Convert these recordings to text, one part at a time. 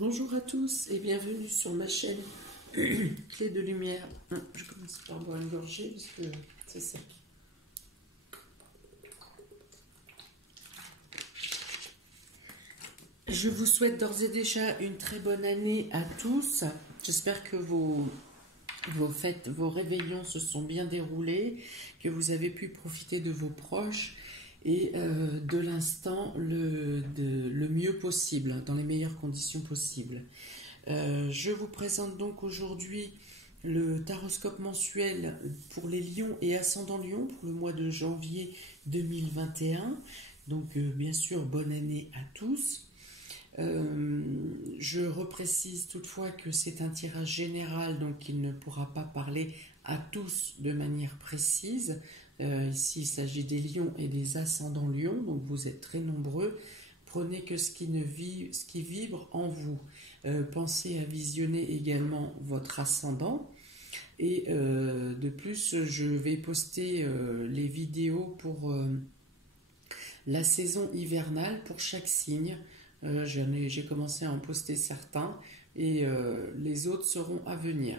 Bonjour à tous et bienvenue sur ma chaîne Clé de Lumière. Je commence par boire une gorgée parce que c'est sec. Je vous souhaite d'ores et déjà une très bonne année à tous. J'espère que vos fêtes, vos réveillons se sont bien déroulés, que vous avez pu profiter de vos proches et de l'instant le mieux possible, dans les meilleures conditions possibles. Je vous présente donc aujourd'hui le taroscope mensuel pour les lions et ascendants lions pour le mois de janvier 2021. Donc bien sûr, bonne année à tous. Je reprécise toutefois que c'est un tirage général, donc il ne pourra pas parler à tous de manière précise. Ici, il s'agit des lions et des ascendants lions, donc vous êtes très nombreux. Prenez que ce qui vibre en vous. Pensez à visionner également votre ascendant. Et de plus, je vais poster les vidéos pour la saison hivernale pour chaque signe. J'ai commencé à en poster certains et les autres seront à venir.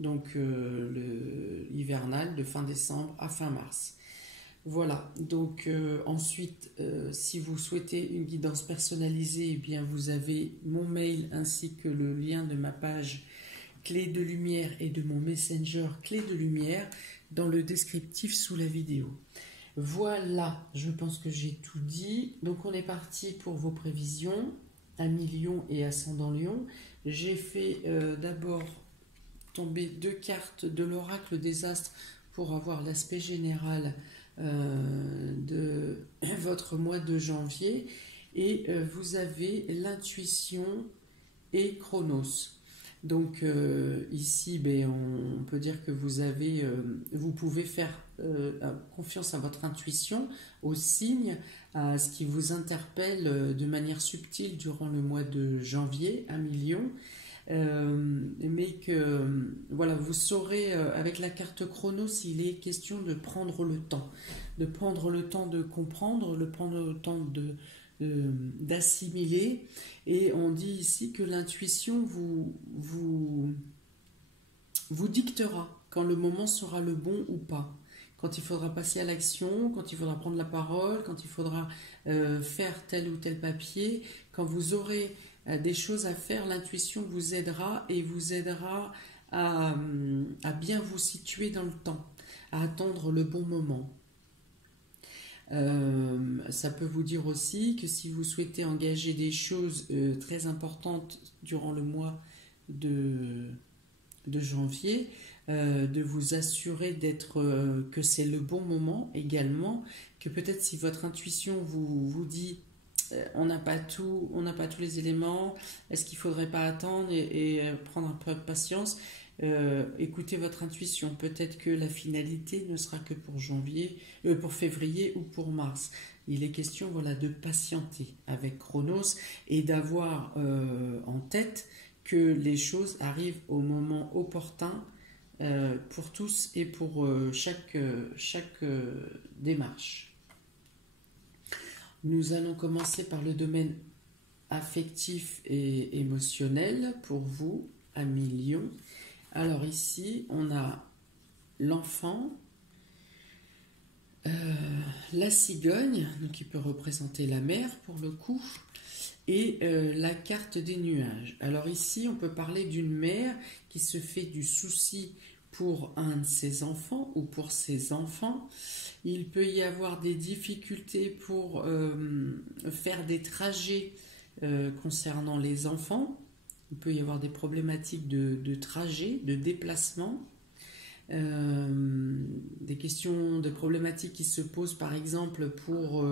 Donc le hivernal de fin décembre à fin mars. Voilà, donc ensuite, si vous souhaitez une guidance personnalisée, eh bien vous avez mon mail ainsi que le lien de ma page Clé de Lumière et de mon Messenger Clé de Lumière dans le descriptif sous la vidéo. Voilà, je pense que j'ai tout dit. Donc on est parti pour vos prévisions, amis lion et ascendant lion. J'ai fait d'abord tomber 2 cartes de l'oracle des astres pour avoir l'aspect général de votre mois de janvier. Et vous avez l'intuition et Chronos. Donc ici, on peut dire que vous pouvez faire confiance à votre intuition, aux signes, à ce qui vous interpelle de manière subtile durant le mois de janvier, à million. Mais que voilà, vous saurez avec la carte Chronos s'il est question de prendre le temps de comprendre, de prendre le temps d'assimiler. Et on dit ici que l'intuition vous dictera quand le moment sera le bon ou pas, quand il faudra passer à l'action, quand il faudra prendre la parole, quand il faudra faire tel ou tel papier. Quand vous aurez des choses à faire, l'intuition vous aidera et vous aidera à bien vous situer dans le temps, à attendre le bon moment. Ça peut vous dire aussi que si vous souhaitez engager des choses très importantes durant le mois de janvier, de vous assurer que c'est le bon moment également, que peut-être si votre intuition vous dit on n'a pas tous les éléments, est-ce qu'il ne faudrait pas attendre et prendre un peu de patience, écoutez votre intuition. Peut-être que la finalité ne sera que pour février ou pour mars. Il est question de patienter avec Chronos et d'avoir en tête que les choses arrivent au moment opportun pour tous et pour chaque démarche. Nous allons commencer par le domaine affectif et émotionnel pour vous, amis lions. Alors ici, on a l'enfant, la cigogne, qui peut représenter la mer pour le coup, et la carte des nuages. Alors ici, on peut parler d'une mère qui se fait du souci pour un de ses enfants ou pour ses enfants. Il peut y avoir des difficultés pour faire des trajets concernant les enfants. Il peut y avoir des problématiques de trajet, de déplacement. Des questions de problématiques qui se posent par exemple pour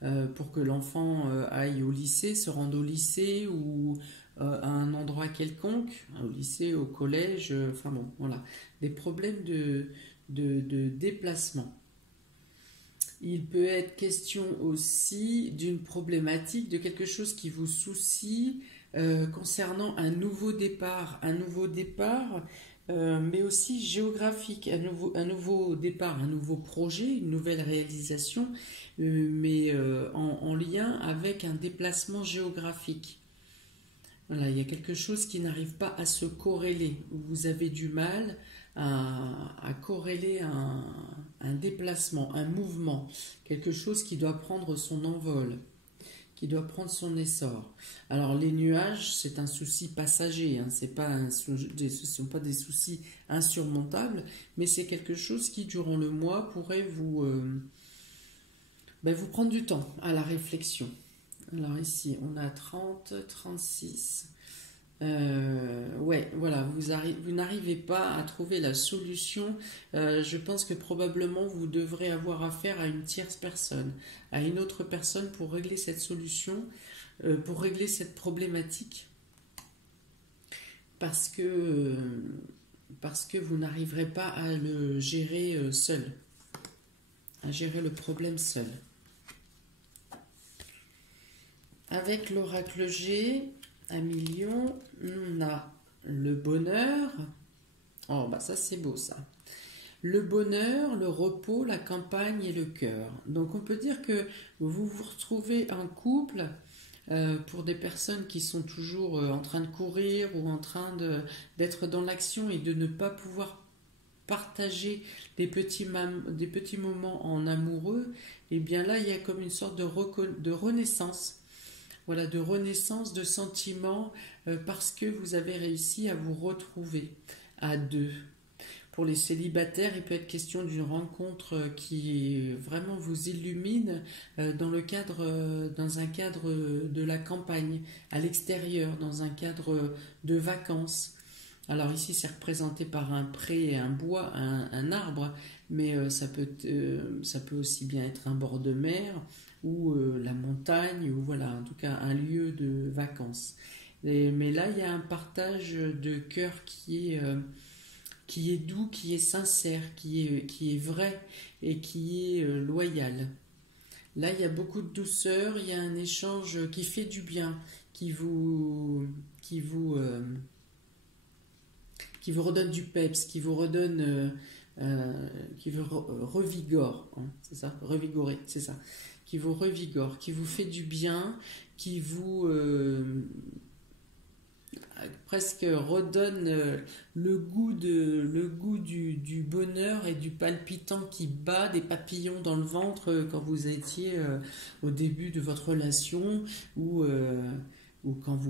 que l'enfant aille au lycée, se rende au lycée ou à un endroit quelconque, au lycée, au collège, des problèmes de déplacement. Il peut être question aussi d'une problématique, de quelque chose qui vous soucie concernant un nouveau départ, mais aussi géographique, un nouveau départ, un nouveau projet, une nouvelle réalisation, mais en lien avec un déplacement géographique. Voilà, il y a quelque chose qui n'arrive pas à se corréler. Vous avez du mal à corréler un déplacement, un mouvement, quelque chose qui doit prendre son envol, qui doit prendre son essor. Alors les nuages, c'est un souci passager, hein, ce ne sont pas des soucis insurmontables, mais c'est quelque chose qui, durant le mois, pourrait vous prendre du temps à la réflexion. Alors ici, on a 30, 36. Ouais, voilà, vous n'arrivez pas à trouver la solution. Je pense que probablement vous devrez avoir affaire à une tierce personne, à une autre personne pour régler cette solution, pour régler cette problématique, parce que, parce que vous n'arriverez pas à le gérer seul, à gérer le problème seul. Avec l'oracle G, à million, on a le bonheur. Oh, bah ça c'est beau ça. Le bonheur, le repos, la campagne et le cœur. Donc on peut dire que vous vous retrouvez un couple pour des personnes qui sont toujours en train de courir ou en train d'être dans l'action et de ne pas pouvoir partager des petits moments en amoureux. Et bien là, il y a comme une sorte de renaissance. Voilà, de renaissance de sentiments parce que vous avez réussi à vous retrouver à deux. Pour les célibataires, il peut être question d'une rencontre qui vraiment vous illumine dans un cadre de la campagne, à l'extérieur, dans un cadre de vacances. Alors ici, c'est représenté par un pré, un bois, un arbre, mais ça peut aussi bien être un bord de mer ou la montagne, ou voilà, en tout cas un lieu de vacances. Mais là, il y a un partage de cœur qui est doux, qui est sincère, qui est vrai et qui est loyal. Là, il y a beaucoup de douceur, il y a un échange qui fait du bien, qui vous redonne du peps, qui vous redonne, qui vous revigore, hein, c'est ça, revigorer, c'est ça, qui vous revigore, qui vous fait du bien, qui vous presque redonne le goût du bonheur et du palpitant qui bat, des papillons dans le ventre quand vous étiez au début de votre relation ou quand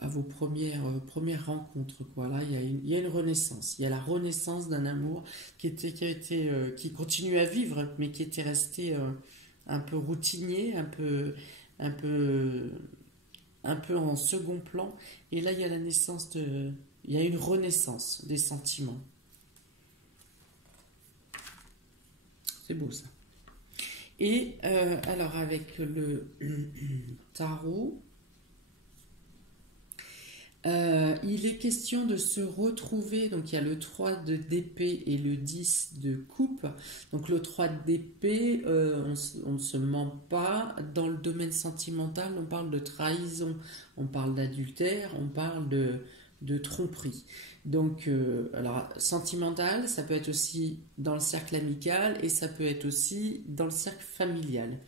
à vos premières rencontres, quoi. Là, il y a une renaissance. Il y a la renaissance d'un amour qui continue à vivre, mais qui était resté un peu routinier, un peu en second plan. Et là, il y a il y a une renaissance des sentiments. C'est beau ça. Et alors avec le tarot, il est question de se retrouver. Donc il y a le 3 d'épée et le 10 de coupe. Donc le 3 d'épée, on ne se ment pas. Dans le domaine sentimental, on parle de trahison, on parle d'adultère, on parle de tromperie. Donc, alors, sentimental, ça peut être aussi dans le cercle amical et ça peut être aussi dans le cercle familial.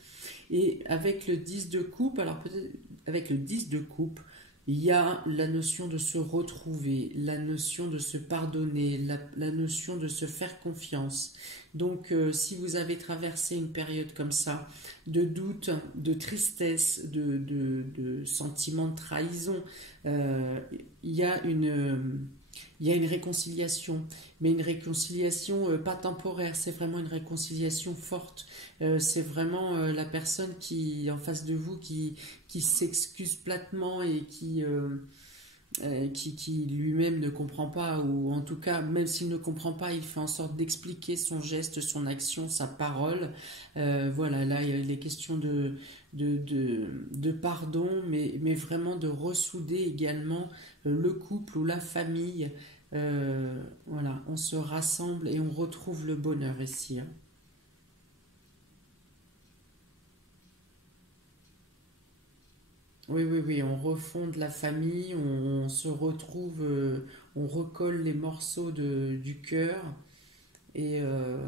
Et avec le 10 de coupe, alors peut-être avec le 10 de coupe, il y a la notion de se retrouver, la notion de se pardonner, la notion de se faire confiance. Donc, si vous avez traversé une période comme ça, de doute, de tristesse, de sentiment de trahison, il y a une réconciliation, mais une réconciliation pas temporaire, c'est vraiment une réconciliation forte. C'est vraiment la personne qui en face de vous qui s'excuse platement et qui lui-même ne comprend pas, ou en tout cas, même s'il ne comprend pas, il fait en sorte d'expliquer son geste, son action, sa parole. Voilà, là, il est question de pardon, mais vraiment de ressouder également le couple ou la famille. Voilà, on se rassemble et on retrouve le bonheur ici, hein. Oui, oui, oui, on refonde la famille, on se retrouve, on recolle les morceaux du cœur et, euh,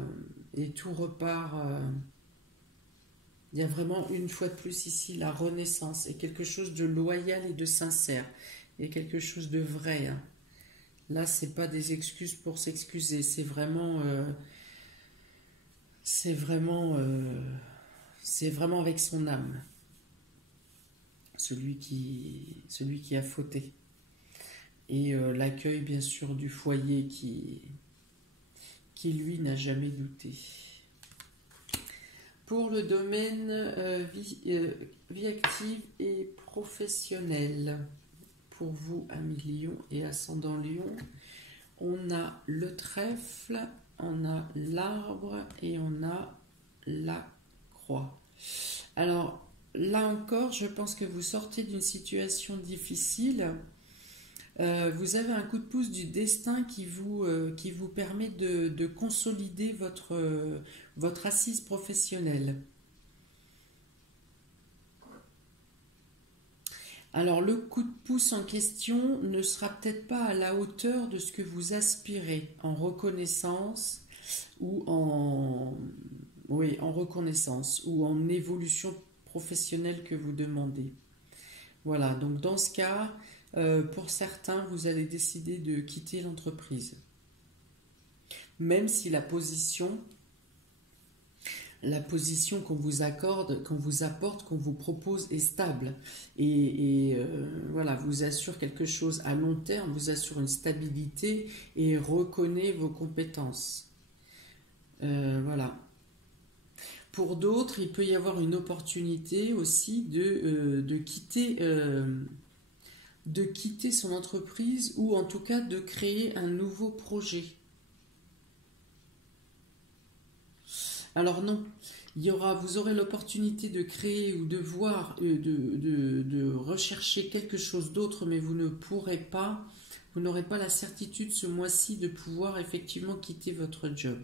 et tout repart. Il y a vraiment une fois de plus ici la renaissance et quelque chose de loyal et de sincère. Il y a quelque chose de vrai, hein. Là, c'est pas des excuses pour s'excuser, c'est vraiment, c'est vraiment avec son âme, celui qui a fauté. Et l'accueil, bien sûr, du foyer qui lui, n'a jamais douté. Pour le domaine vie active et professionnelle, pour vous, amis Lion et ascendant Lion, on a le trèfle, on a l'arbre et on a la croix. Alors, là encore, je pense que vous sortez d'une situation difficile. Vous avez un coup de pouce du destin qui vous permet de consolider votre assise professionnelle. Alors le coup de pouce en question ne sera peut-être pas à la hauteur de ce que vous aspirez en reconnaissance ou en reconnaissance ou en évolution professionnelle que vous demandez. Voilà, donc dans ce cas, pour certains, vous allez décider de quitter l'entreprise. Même si la position qu'on vous accorde, qu'on vous apporte, qu'on vous propose est stable et voilà, vous assure quelque chose à long terme, vous assure une stabilité et reconnaît vos compétences. Voilà. Pour d'autres, il peut y avoir une opportunité aussi de quitter son entreprise ou en tout cas de créer un nouveau projet. Alors non, vous aurez l'opportunité de créer ou de voir, de rechercher quelque chose d'autre, mais vous n'aurez pas la certitude ce mois-ci de pouvoir effectivement quitter votre job.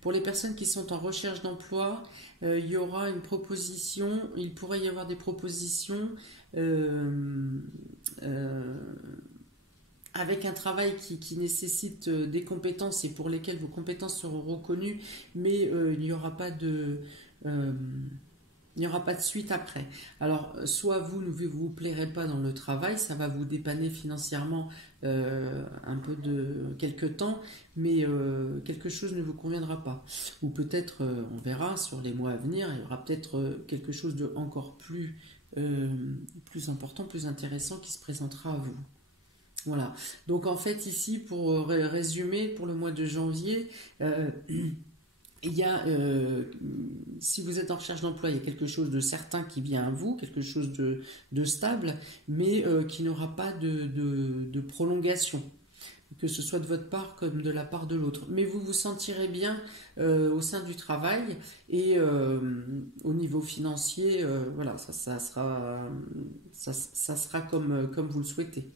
Pour les personnes qui sont en recherche d'emploi, il y aura une proposition, il pourrait y avoir des propositions avec un travail qui nécessite des compétences et pour lesquelles vos compétences seront reconnues, mais il n'y aura pas de suite après. Alors, soit vous ne vous plairez pas dans le travail, ça va vous dépanner financièrement un peu de quelques temps, mais quelque chose ne vous conviendra pas. Ou peut-être, on verra sur les mois à venir, il y aura peut-être quelque chose de encore plus important, plus intéressant qui se présentera à vous. Voilà. Donc en fait ici, pour résumer, pour le mois de janvier, il y a, si vous êtes en recherche d'emploi, il y a quelque chose de certain qui vient à vous, quelque chose de stable, mais qui n'aura pas de prolongation, que ce soit de votre part comme de la part de l'autre. Mais vous vous sentirez bien au sein du travail et au niveau financier, voilà, ça sera comme vous le souhaitez.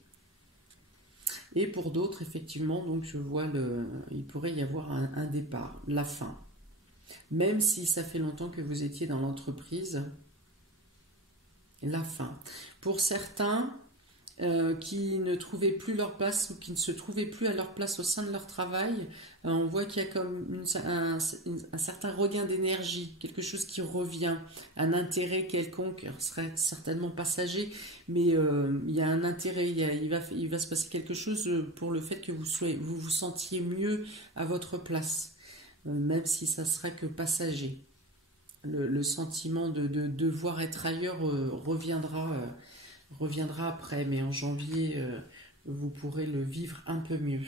Et pour d'autres, effectivement, donc je vois il pourrait y avoir un départ, la fin. Même si ça fait longtemps que vous étiez dans l'entreprise, la fin. Pour certains qui ne trouvaient plus leur place ou qui ne se trouvaient plus à leur place au sein de leur travail, on voit qu'il y a comme un certain regain d'énergie, quelque chose qui revient, un intérêt quelconque, serait certainement passager, mais il y a un intérêt, il va se passer quelque chose pour le fait que vous vous sentiez mieux à votre place, même si ça sera que passager. Le sentiment de devoir être ailleurs reviendra après, mais en janvier, vous pourrez le vivre un peu mieux.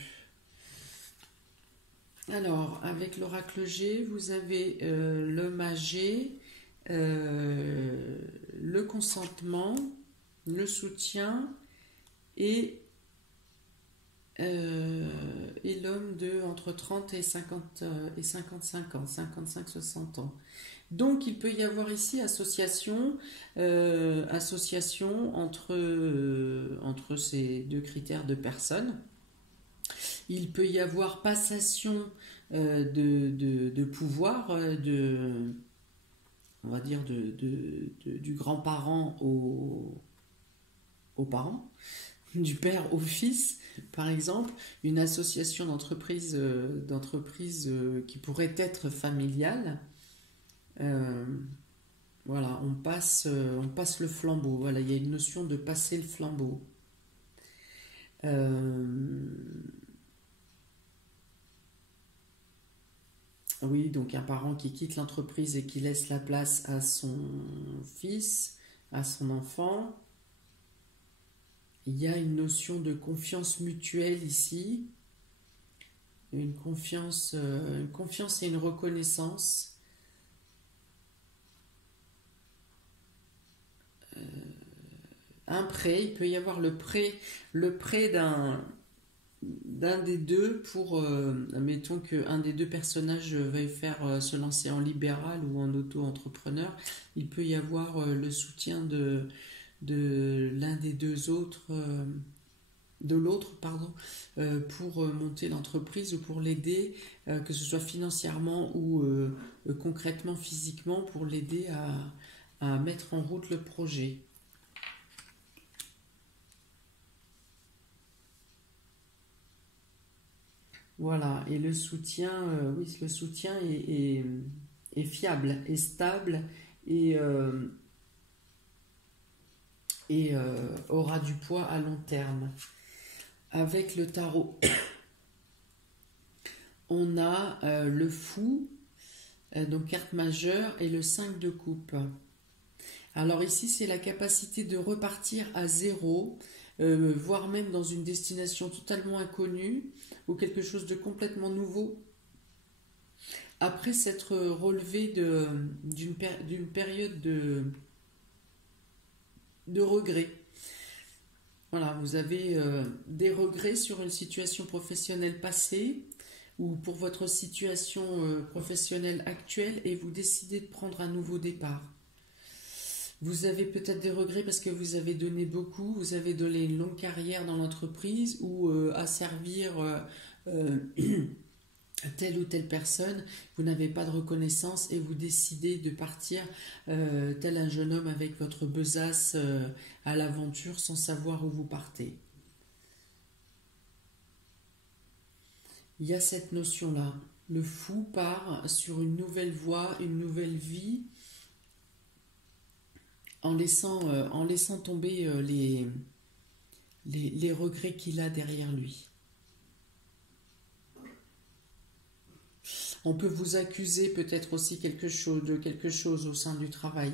Alors, avec l'oracle G, vous avez le magé, le consentement, le soutien et l'homme de entre 30 et 55 ans, 55-60 ans. Donc il peut y avoir ici association entre ces deux critères de personnes. Il peut y avoir passation de pouvoir, on va dire du grand-parent aux parents, du père au fils, par exemple, une association d'entreprise qui pourrait être familiale. Voilà, on passe le flambeau. Voilà, il y a une notion de passer le flambeau. Euh, oui, donc un parent qui quitte l'entreprise et qui laisse la place à son fils, à son enfant. Il y a une notion de confiance mutuelle ici, une confiance et une reconnaissance. Un prêt, il peut y avoir le prêt d'un des deux pour, admettons qu'un des deux personnages veuille se lancer en libéral ou en auto-entrepreneur, il peut y avoir le soutien de l'un des deux autres, de l'autre, pardon, pour monter l'entreprise ou pour l'aider, que ce soit financièrement ou concrètement, physiquement, pour l'aider à mettre en route le projet. Voilà, et le soutien, oui, le soutien est fiable, est stable et, aura du poids à long terme. Avec le tarot, on a le fou, donc carte majeure, et le 5 de coupe. Alors ici, c'est la capacité de repartir à zéro, voire même dans une destination totalement inconnue ou quelque chose de complètement nouveau, après s'être relevé d'une période de regret. Voilà, vous avez des regrets sur une situation professionnelle passée ou pour votre situation professionnelle actuelle et vous décidez de prendre un nouveau départ. Vous avez peut-être des regrets parce que vous avez donné beaucoup, vous avez donné une longue carrière dans l'entreprise ou à servir telle ou telle personne, vous n'avez pas de reconnaissance et vous décidez de partir tel un jeune homme avec votre besace à l'aventure sans savoir où vous partez. Il y a cette notion-là. Le fou part sur une nouvelle voie, une nouvelle vie, en laissant tomber les regrets qu'il a derrière lui. On peut vous accuser peut-être aussi de quelque chose au sein du travail.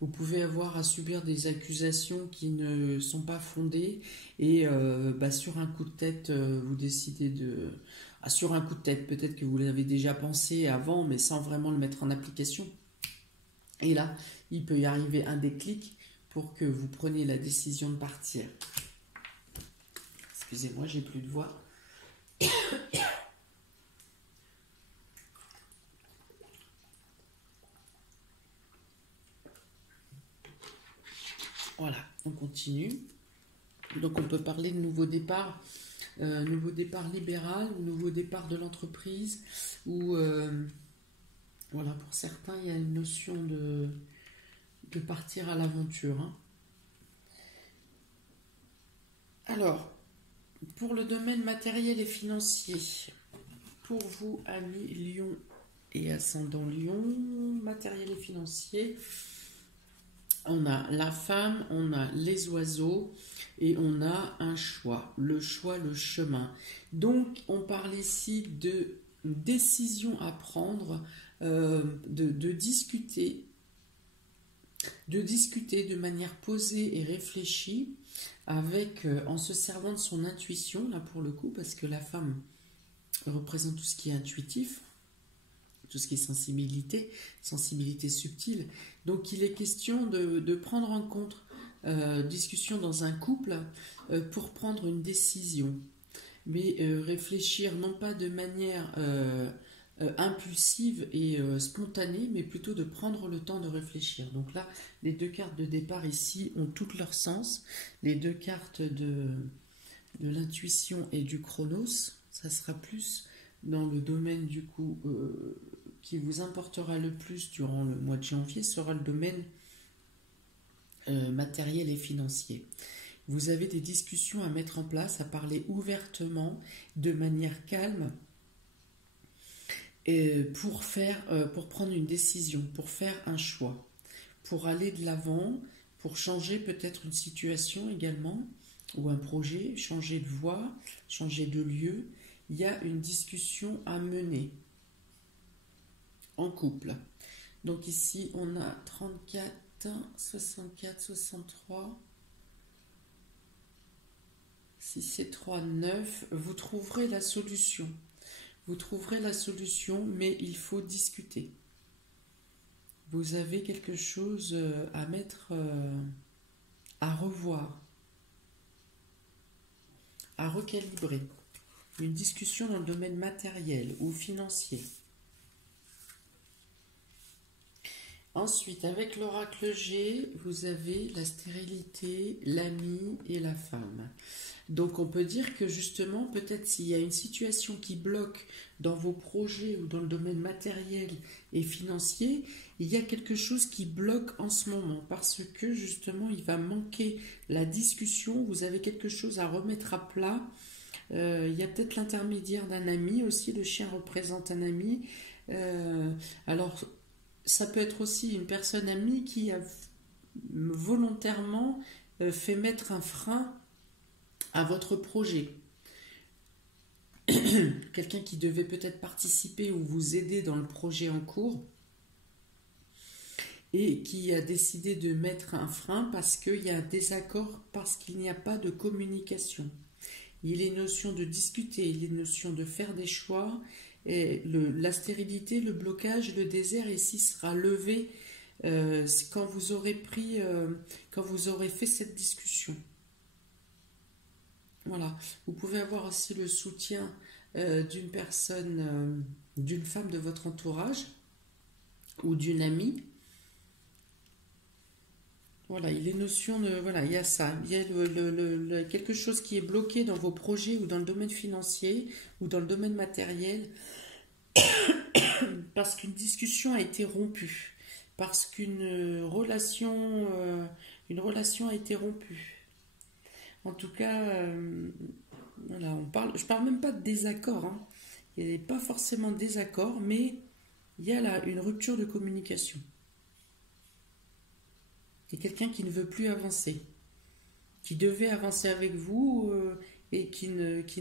Vous pouvez avoir à subir des accusations qui ne sont pas fondées et sur un coup de tête, vous décidez de... sur un coup de tête, peut-être que vous l'avez déjà pensé avant, mais sans vraiment le mettre en application. Et là, il peut y arriver un déclic pour que vous preniez la décision de partir. Excusez-moi, j'ai plus de voix. Voilà, on continue. Donc on peut parler de nouveau départ libéral, ou nouveau départ de l'entreprise, ou voilà, pour certains il y a une notion de partir à l'aventure. Hein. Alors, pour le domaine matériel et financier, pour vous, amis Lion et ascendant Lion, matériel et financier, on a la femme, on a les oiseaux et on a un choix, le chemin. Donc, on parle ici de décision à prendre, de discuter de manière posée et réfléchie, en se servant de son intuition, là pour le coup, parce que la femme représente tout ce qui est intuitif, tout ce qui est sensibilité subtile. Donc il est question de prendre en compte discussion dans un couple pour prendre une décision. Mais réfléchir non pas de manière impulsive et spontanée, mais plutôt de prendre le temps de réfléchir. Donc là, les deux cartes de départ ici ont tout leur sens. Les deux cartes de l'intuition et du chronos, ça sera plus dans le domaine du coup qui vous importera le plus durant le mois de janvier, sera le domaine matériel et financier. Vous avez des discussions à mettre en place, à parler ouvertement, de manière calme, pour prendre une décision, pour faire un choix, pour aller de l'avant, pour changer peut-être une situation également, ou un projet, changer de voie, changer de lieu. Il y a une discussion à mener en couple. Donc ici, on a 34, 64, 63. Si c'est 3, 9, vous trouverez la solution. Vous trouverez la solution, mais il faut discuter. Vous avez quelque chose à mettre, à revoir, à recalibrer. Une discussion dans le domaine matériel ou financier. Ensuite, avec l'oracle G, vous avez la stérilité, l'ami et la femme. Donc on peut dire que justement, peut-être s'il y a une situation qui bloque dans vos projets ou dans le domaine matériel et financier, il y a quelque chose qui bloque en ce moment parce que justement, il va manquer la discussion, vous avez quelque chose à remettre à plat. Il y a peut-être l'intermédiaire d'un ami aussi, le chien représente un ami. Alors, ça peut être aussi une personne amie qui a volontairement fait mettre un frein à votre projet. Quelqu'un qui devait peut-être participer ou vous aider dans le projet en cours et qui a décidé de mettre un frein parce qu'il y a un désaccord, parce qu'il n'y a pas de communication. Il est notion de discuter, il est notion de faire des choix. Et la stérilité, le blocage, le désert ici sera levé quand vous aurez quand vous aurez fait cette discussion. Voilà. Vous pouvez avoir aussi le soutien d'une personne, d'une femme de votre entourage ou d'une amie. Voilà, il est notion de, voilà, il y a ça, il y a quelque chose qui est bloqué dans vos projets ou dans le domaine financier ou dans le domaine matériel parce qu'une discussion a été rompue, parce qu'une relation a été rompue. En tout cas, voilà, je parle même pas de désaccord, hein. Il n'y a pas forcément de désaccord, mais il y a là une rupture de communication. Il y a quelqu'un qui ne veut plus avancer, qui devait avancer avec vous et qui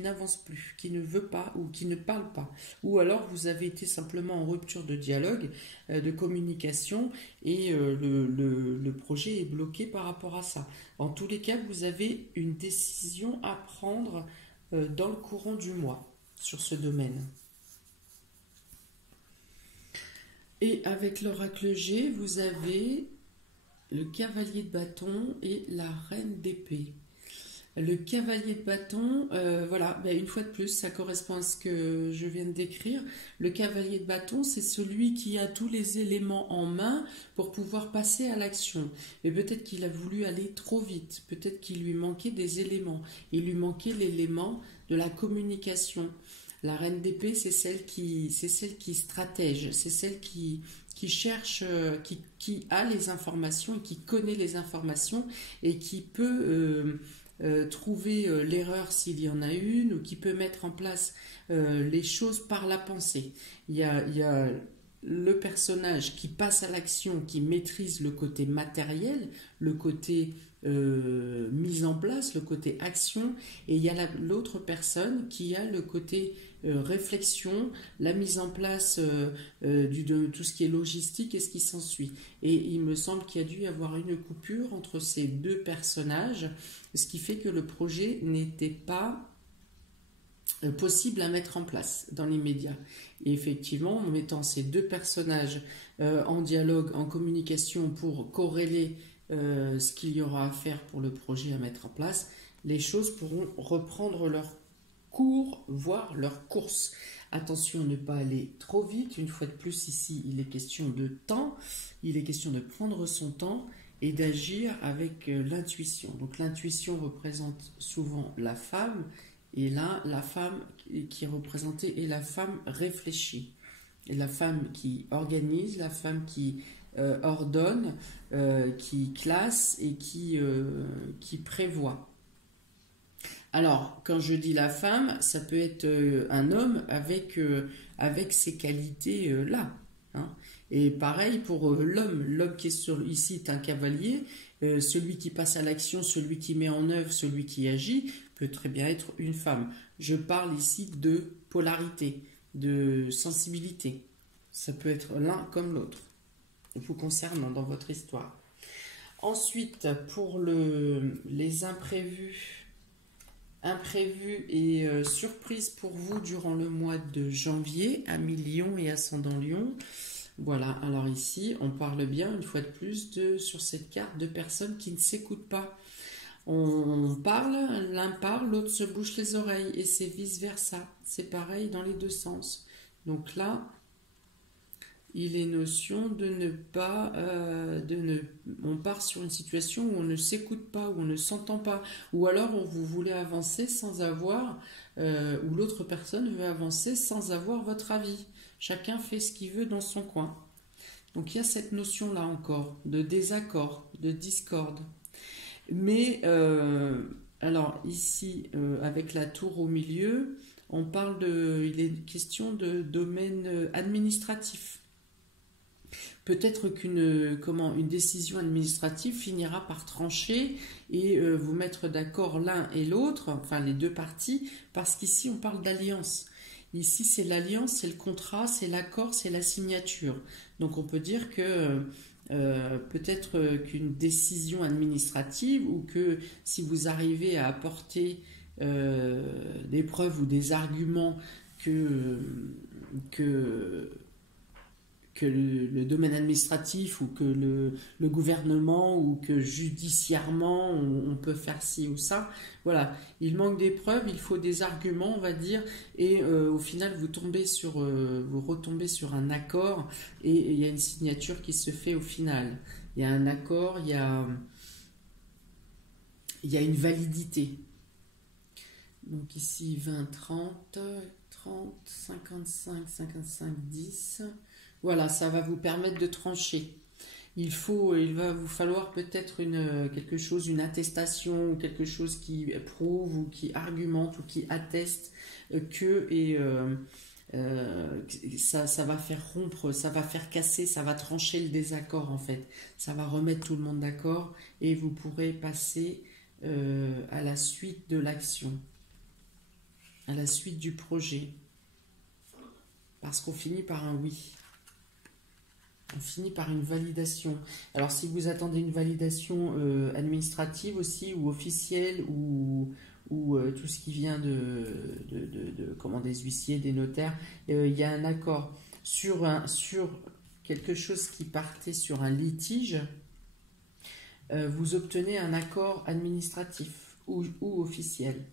n'avance plus, qui ne veut pas ou qui ne parle pas. Ou alors vous avez été simplement en rupture de dialogue, de communication et le projet est bloqué par rapport à ça. En tous les cas, vous avez une décision à prendre dans le courant du mois sur ce domaine. Et avec l'oracle G, vous avez le cavalier de bâton et la reine d'épée. Le cavalier de bâton, voilà, une fois de plus, ça correspond à ce que je viens de décrire. Le cavalier de bâton, c'est celui qui a tous les éléments en main pour pouvoir passer à l'action. Et peut-être qu'il a voulu aller trop vite, peut-être qu'il lui manquait des éléments. Il lui manquait l'élément de la communication. La reine d'épée, c'est celle qui stratège, c'est celle qui cherche, qui a les informations et qui connaît les informations et qui peut trouver l'erreur s'il y en a une ou qui peut mettre en place les choses par la pensée. Il y a le personnage qui passe à l'action, qui maîtrise le côté matériel, le côté mise en place, le côté action, et il y a l'autre personne qui a le côté réflexion, la mise en place de tout ce qui est logistique et ce qui s'ensuit. Et il me semble qu'il y a dû y avoir une coupure entre ces deux personnages, ce qui fait que le projet n'était pas possible à mettre en place dans l'immédiat. Et effectivement, en mettant ces deux personnages en dialogue, en communication pour corréler ce qu'il y aura à faire pour le projet à mettre en place, les choses pourront reprendre leur cours, voire leur course. Attention à ne pas aller trop vite. Une fois de plus, ici, il est question de temps, il est question de prendre son temps et d'agir avec l'intuition. Donc l'intuition représente souvent la femme, et là, la femme qui est représentée est la femme réfléchie. Et la femme qui organise, la femme qui ordonne, qui classe et qui prévoit. Alors, quand je dis la femme, ça peut être un homme avec ces qualités-là. Hein. Et pareil pour l'homme. L'homme qui est ici est un cavalier, celui qui passe à l'action, celui qui met en œuvre, celui qui agit, peut très bien être une femme. Je parle ici de polarité, de sensibilité. Ça peut être l'un comme l'autre, vous concernant dans votre histoire. Ensuite, pour les imprévus et surprises pour vous durant le mois de janvier, ami Lion et ascendant Lion. Voilà, alors ici, on parle bien, une fois de plus, sur cette carte, de personnes qui ne s'écoutent pas. On parle, l'un parle, l'autre se bouche les oreilles, et c'est vice-versa. C'est pareil dans les deux sens. Donc là, il est notion de ne pas... on part sur une situation où on ne s'écoute pas, où on ne s'entend pas, ou alors vous voulez avancer sans avoir... ou l'autre personne veut avancer sans avoir votre avis. Chacun fait ce qu'il veut dans son coin. Donc il y a cette notion-là encore, de désaccord, de discorde. Mais, alors ici, avec la tour au milieu, il est question de domaine administratif. Peut-être une décision administrative finira par trancher et vous mettre d'accord l'un et l'autre, enfin les deux parties, parce qu'ici on parle d'alliance. Ici c'est l'alliance, c'est le contrat, c'est l'accord, c'est la signature. Donc on peut dire que peut-être qu'une décision administrative ou que si vous arrivez à apporter des preuves ou des arguments que le domaine administratif ou que le gouvernement ou que judiciairement on peut faire ci ou ça. Voilà, il manque des preuves, il faut des arguments, on va dire, et au final vous retombez sur un accord et il y a une signature qui se fait au final. Il y a un accord, il y a une validité. Donc ici 20, 30, 30, 55, 55, 10... Voilà, ça va vous permettre de trancher. Il va vous falloir peut-être quelque chose, une attestation ou quelque chose qui prouve ou qui argumente ou qui atteste ça va faire rompre, ça va faire casser, ça va trancher le désaccord en fait. Ça va remettre tout le monde d'accord et vous pourrez passer à la suite de l'action, à la suite du projet. Parce qu'on finit par un oui. On finit par une validation. Alors si vous attendez une validation administrative aussi, ou officielle, ou tout ce qui vient des huissiers, des notaires, il y a un accord sur quelque chose qui partait sur un litige, vous obtenez un accord administratif ou officiel.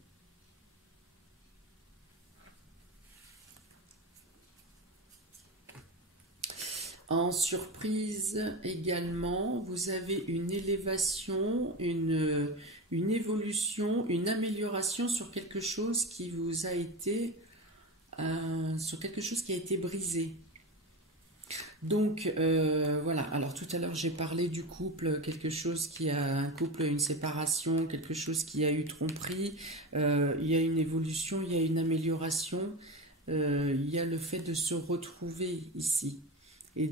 En surprise également, vous avez une élévation, une évolution, une amélioration sur quelque chose qui vous a été, sur quelque chose qui a été brisé. Donc voilà, alors tout à l'heure j'ai parlé du couple, un couple, une séparation, quelque chose qui a eu tromperie, il y a une évolution, il y a une amélioration, il y a le fait de se retrouver ici. Et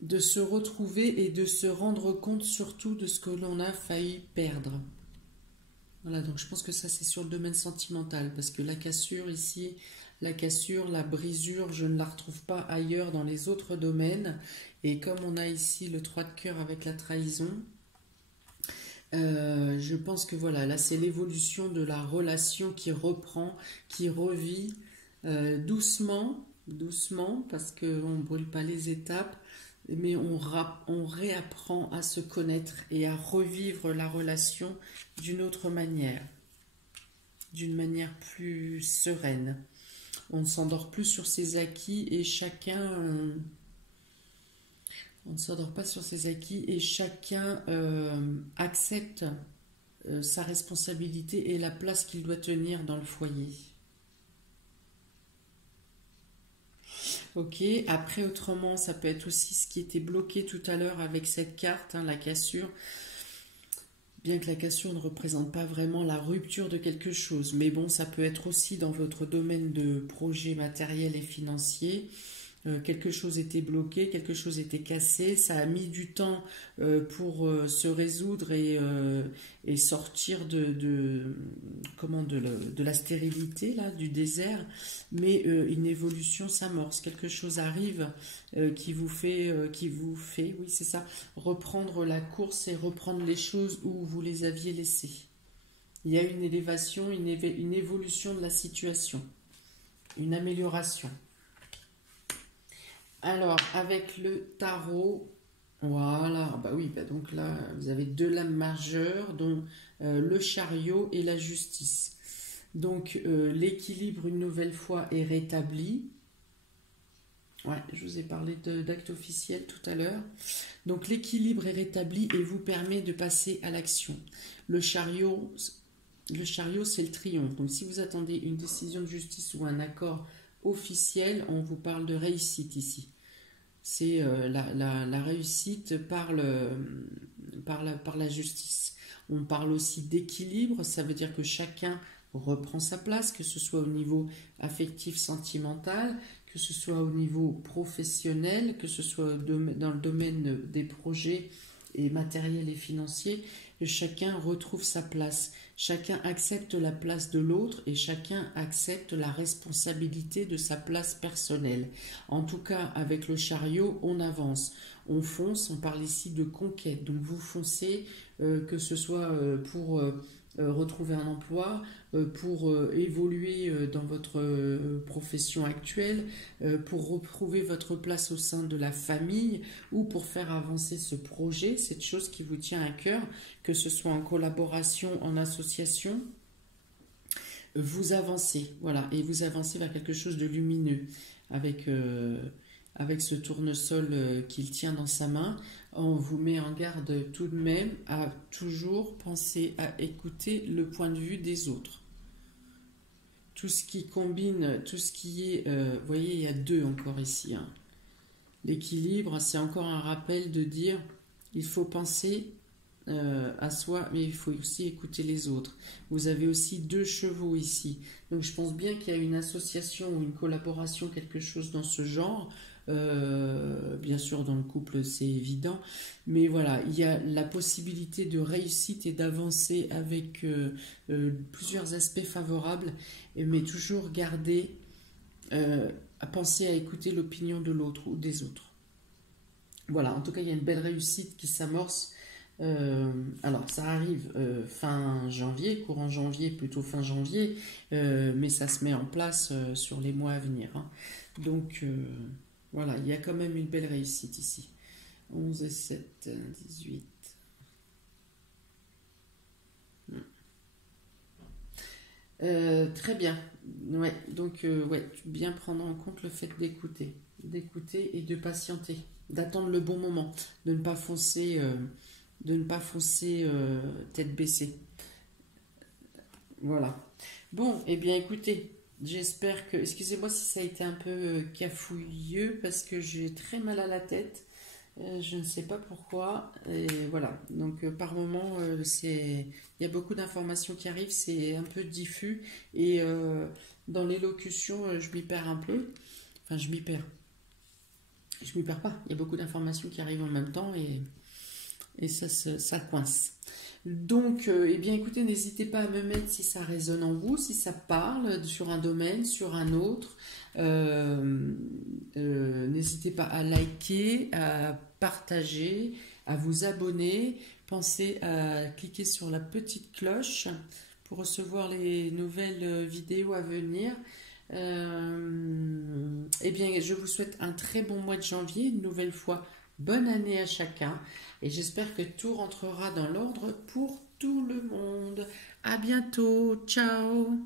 de se retrouver et de se rendre compte surtout de ce que l'on a failli perdre. Voilà, donc je pense que ça c'est sur le domaine sentimental, parce que la cassure ici, la brisure, je ne la retrouve pas ailleurs dans les autres domaines. Et comme on a ici le 3 de cœur avec la trahison, je pense que voilà, là c'est l'évolution de la relation qui reprend, qui revit, doucement, parce qu'on ne brûle pas les étapes, mais on réapprend à se connaître et à revivre la relation d'une autre manière, d'une manière plus sereine. On ne s'endort plus sur ses acquis et on ne s'endort pas sur ses acquis et chacun accepte sa responsabilité et la place qu'il doit tenir dans le foyer. Ok, après autrement, ça peut être aussi ce qui était bloqué tout à l'heure avec cette carte, la cassure. Bien que la cassure ne représente pas vraiment la rupture de quelque chose, mais bon, ça peut être aussi dans votre domaine de projet matériel et financier. quelque chose était bloqué, quelque chose était cassé, ça a mis du temps pour se résoudre et sortir de la stérilité, là, du désert, mais une évolution s'amorce, quelque chose arrive qui vous fait, oui c'est ça, reprendre la course et reprendre les choses où vous les aviez laissées. Il y a une élévation, une évolution de la situation, une amélioration. Alors, avec le tarot, voilà, bah oui, bah donc là, vous avez deux lames majeures, dont le chariot et la justice. Donc, l'équilibre, une nouvelle fois, est rétabli. Ouais, je vous ai parlé d'acte officiel tout à l'heure. Donc, l'équilibre est rétabli et vous permet de passer à l'action. Le chariot, c'est le triomphe. Donc, si vous attendez une décision de justice ou un accord officiel, on vous parle de réussite ici. C'est la réussite par la justice. On parle aussi d'équilibre, ça veut dire que chacun reprend sa place, que ce soit au niveau affectif, sentimental, que ce soit au niveau professionnel, que ce soit dans le domaine des projets et matériels et financiers, chacun retrouve sa place. Chacun accepte la place de l'autre et chacun accepte la responsabilité de sa place personnelle. En tout cas, avec le chariot, on avance, on fonce, on parle ici de conquête. Donc vous foncez, que ce soit pour retrouver un emploi, pour évoluer dans votre profession actuelle, pour retrouver votre place au sein de la famille ou pour faire avancer ce projet, cette chose qui vous tient à cœur, que ce soit en collaboration, en association, vous avancez, voilà, et vous avancez vers quelque chose de lumineux avec ce tournesol qu'il tient dans sa main. On vous met en garde tout de même à toujours penser à écouter le point de vue des autres. Tout ce qui combine, tout ce qui est... vous voyez, il y a deux encore ici. Hein. L'équilibre, c'est encore un rappel de dire, il faut penser à soi, mais il faut aussi écouter les autres. Vous avez aussi deux chevaux ici. Donc je pense bien qu'il y a une association ou une collaboration, quelque chose dans ce genre. Bien sûr dans le couple c'est évident, mais voilà, il y a la possibilité de réussite et d'avancer avec plusieurs aspects favorables, mais toujours garder à penser à écouter l'opinion de l'autre ou des autres. Voilà, en tout cas il y a une belle réussite qui s'amorce. Alors ça arrive fin janvier, courant janvier, plutôt fin janvier, mais ça se met en place sur les mois à venir, hein. Donc voilà, il y a quand même une belle réussite ici. 11 et 7, 18. Très bien. Ouais, donc, ouais, bien prendre en compte le fait d'écouter et de patienter, d'attendre le bon moment, de ne pas foncer, tête baissée. Voilà. Bon, eh bien, écoutez. J'espère que... Excusez-moi si ça a été un peu cafouilleux parce que j'ai très mal à la tête. Je ne sais pas pourquoi. Et voilà. Donc par moment, il y a beaucoup d'informations qui arrivent. C'est un peu diffus. Et dans l'élocution, je m'y perds un peu. Enfin, je m'y perds. Je m'y perds pas. Il y a beaucoup d'informations qui arrivent en même temps et ça coince. Donc, eh bien, écoutez, n'hésitez pas à me mettre si ça résonne en vous, si ça parle sur un domaine, sur un autre. N'hésitez pas à liker, à partager, à vous abonner. Pensez à cliquer sur la petite cloche pour recevoir les nouvelles vidéos à venir. Eh bien, je vous souhaite un très bon mois de janvier, une nouvelle fois. Bonne année à chacun et j'espère que tout rentrera dans l'ordre pour tout le monde. À bientôt, ciao.